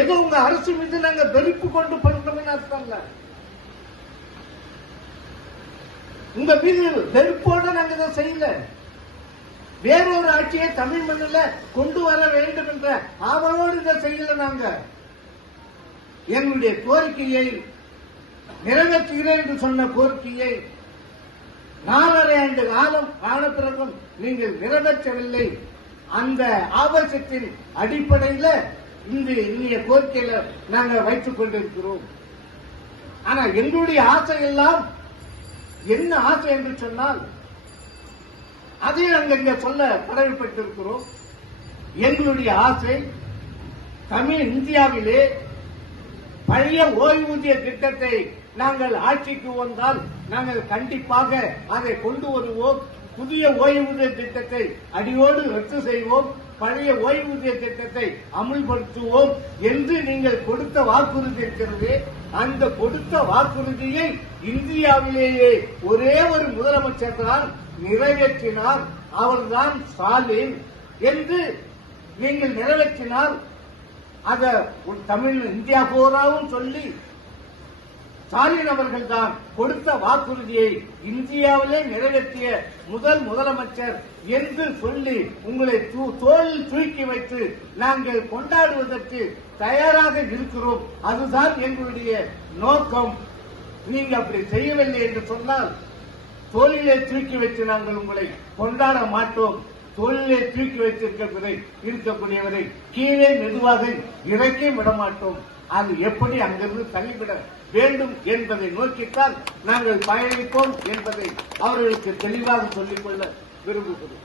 ஏதோ உங்க அரசு மீது நாங்க வெறுப்பு கொண்டு பண்றோம்னு அர்த்தம் இல்ல. உங்க மீது வெறுப்போட நாங்க இதை செய்யல. வேறொரு ஆட்சியை தமிழ் மண்ணில் கொண்டு வர வேண்டும் என்ற ஆவலோடு இதை செய்யல. நாங்க எங்களுடைய கோரிக்கையை நிறைவேற்றுகிறேன் என்று சொன்ன கோரிக்கையை 4.5 ஆண்டு காலம் ஆன பிறகும் நீங்கள் நிறைவேற்றவில்லை. அந்த ஆவேசத்தின் அடிப்படையில் இந்த கோரிக்கையில நாங்கள் வைத்துக் கொண்டிருக்கிறோம். ஆனா எங்களுடைய ஆசை எல்லாம் என்ன ஆசை என்று சொன்னால் அதை நாங்கள் இங்க சொல்ல கடமைப்பட்டிருக்கிறோம். எங்களுடைய ஆசை தமிழ் இந்தியாவிலே பழைய ஓய்வூதிய திட்டத்தை நாங்கள் ஆட்சிக்கு வந்தால் நாங்கள் கண்டிப்பாக அதை கொண்டு வருவோம். புதிய ஓய்வூதிய திட்டத்தை அடியோடு ரத்து செய்வோம். பழைய ஓய்வூதிய திட்டத்தை அமுல்படுத்துவோம் என்று நீங்கள் கொடுத்த வாக்குறுதி இருக்கிறது. அந்த கொடுத்த வாக்குறுதியை இந்தியாவிலேயே ஒரே ஒரு முதலமைச்சர் தான் நிறைவேற்றினார். அவர்தான் ஸ்டாலின் என்று நீங்கள் நிறைவேற்றினார். அத தமிழ் இந்தியா போராவும் சொல்லி ஸ்டாலின் அவர்கள் தான் கொடுத்த வாக்குறுதியை இந்தியாவிலே நிறைவேற்றிய முதல் முதலமைச்சர் என்று சொல்லி உங்களை தோளில் தூக்கி வைத்து நாங்கள் கொண்டாடுவதற்கு தயாராக இருக்கிறோம். அதுதான் எங்களுடைய நோக்கம். நீங்க அப்படி செய்யவில்லை என்று சொன்னால் தோளிலே தூக்கி வைத்து நாங்கள் உங்களை கொண்டாட மாட்டோம். தோளிலே தூக்கி இருக்கக்கூடியவரை கீழே மெதுவாக இறக்கி விட மாட்டோம். அது எப்படி அங்கிருந்து தள்ளிவிட வேண்டும் என்பதை நோக்கித்தான் நாங்கள் பயணிப்போம் என்பதை அவர்களுக்கு தெளிவாக சொல்லிக்கொள்ள விரும்புகிறோம்.